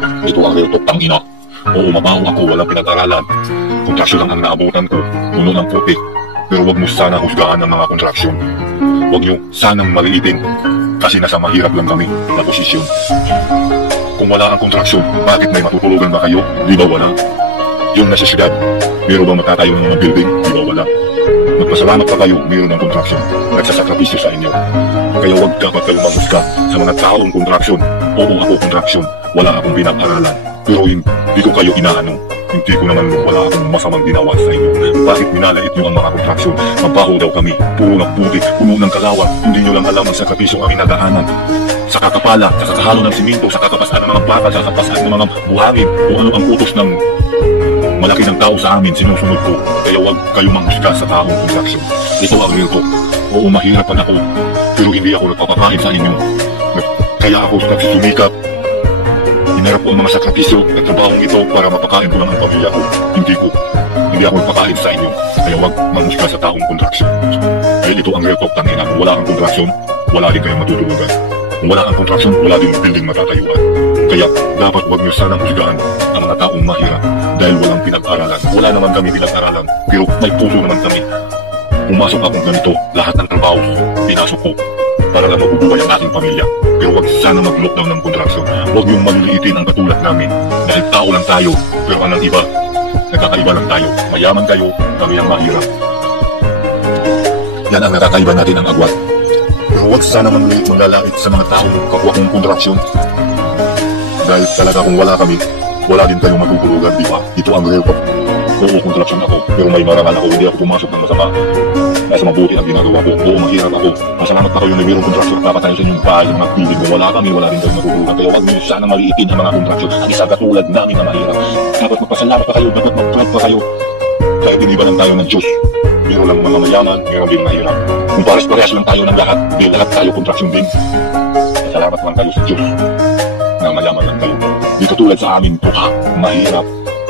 Ito ang real talk, tangina. Oo, mabaho ako, walang pinag-aralan. Kontraksyon lang ang naabutan ko, puno ng putik. Pero wag mo sana husgahan ng mga kontraksyon. Wag nyo sanang maliitin, kasi nasa mahirap lang kami na posisyon. Kung wala ang kontraksyon, bakit may matutulugan ba kayo? Di ba wala? Yung nasa syudad, meron bang matatayo ng mga building? Di ba wala? Magpasalamat pa kayo, meron ng kontraksyon. Nagsasakripisyo sa inyo. Kaya wag dapat kayo maghusga sa mga taong kontraksyon. Oo, ako kontraksyon. Wala akong pinag-aralan. Pero hindi ko kayo inaano. Hindi ko naman wala akong masamang ginawa sa inyo. Bakit minalait nyo ang mga kontraksyon? Mabaho daw kami. Puro ng putik, puno ng kalawan. Hindi nyo lang alam ang sakripisyo kami nagaanan. Sa kakapala, sa kakahalo ng siminto, sa kakapasaan ng mga bakal, sa kakapasaan ng mga buhangin, kung ano ang utos ng malaki ng tao sa amin, sinusunod ko. Kaya huwag kayo manghusga sa taong kontraksyon. Ito ang real talk. Oo, mahirapan ako, pero hindi ako nagpapakain sa inyo. Kaya ako nagsisumikap. Hinarap ko ang mga sakripisyo at trabahong ito para mapakain ko lang ang pamilya ko. Hindi ako nagpakain sa inyo. Kaya huwag manghusga sa taong kontraksyon. Dahil ito ang real talk, tangina. Kung wala kang kontraksyon, wala din kayong matutulugan. Kung wala kang kontraksyon, wala din building matatayuan. Kaya dapat huwag nyo sanang husgahan ang mga taong mahirap dahil walang pinag-aralan. Wala naman kami pinag-aralan, pero may puso naman kami. Pumasok akong ganito, lahat ng trabaho pinasok ko para lang mabubuhay ang aking pamilya. Pero huwag sana mag-lockdown ng kontraksyon. Huwag yung maliliitin ang katulad namin. Dahil tao lang tayo, pero anong iba, nagkakaiba lang tayo. Mayaman kayo, kami ang mahirap. Yan ang nakakaiba natin ang agwat. Pero huwag sana maglalait sa mga tao kapwa kong kontraksyon. Dahil talaga kung wala kami, wala din kayong matutulugan, di ba? Ito ang real talk. Oo, kontraksyon ako, pero may marangal ako. Hindi ako pumasok ng masama. Nasa mabuti ang ginagawa ko. Oo, mahirap ako. Masalamat pa kayo na mayroong kontraksyon at dapat tayo sa inyong bahay ng mga piling. Kung wala kami, wala din kayong matutulugan. Kaya huwag niyo sana maliitin ang mga kontraksyon. Ang isa katulad namin na mahirap. Dapat magpasalamat pa kayo, dapat mag-proud pa kayo. Kaya diniba lang tayo ng Diyos. Meron lang mga mayaman, meron din mahirap. Kung pares-parehas lang tayo ng lahat, di lahat tayo kontraksyon din. Salamat lang kayo sa Diyos na mayaman lang kayo. Di katulad sa amin, tuha, mahirap.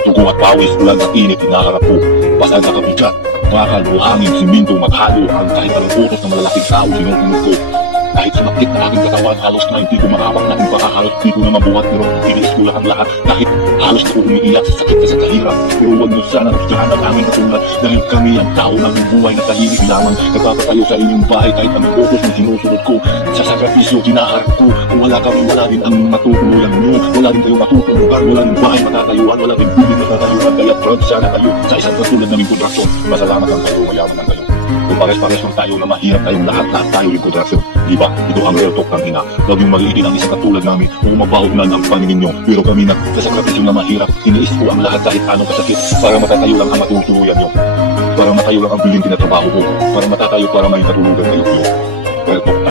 Tugo at pawis, ulan at init, inaharap ko. Basal na kabigat, bakal, buhangin, siminto, maghalo. Ang kahit anong utos ng malalaking tao, sinusunod ko. Kahit sa makit na aking katawan, halos na hindi ko makawak na kung baka halos hindi ko na mabuhat. Pero tiniis ko lahat. Kahit halos na ko umiiyak sa sakit sa kahirap. Pero huwag nyo sana gustahan ang aming katulad. Dahil kami ang tao na bubuhay na tahimik lamang. Nagpapatayo sa inyong bahay kahit ang utos na sinusunod ko. Sa sakripisyo, ginaharap ko. Kung wala kami, wala din ang matutuluyan nyo. Wala din kayong matutulugan. Wala din bahay matatayuan. Wala din building matatayuan. Kaya proud sana kayo sa isang katulad naming kontraksyon. Masalamat lang kayo, mayaman lang kayo. Kung pares-pares lang tayo na mahirap tayong lahat tayo yung kontraksyon. Diba? Ito ang real talk ng ina. Huwag yung maliitin ang isang katulad namin. Umabahog na ang paningin nyo. Pero kami na kasakripisyo na mahirap. Tiniis ko ang lahat kahit anong kasakit. Para matatayo lang ang matutuluyan nyo. Para matayo lang ang building tinatrabaho ko. Para matatayo para may katulugan kayo. Real talk.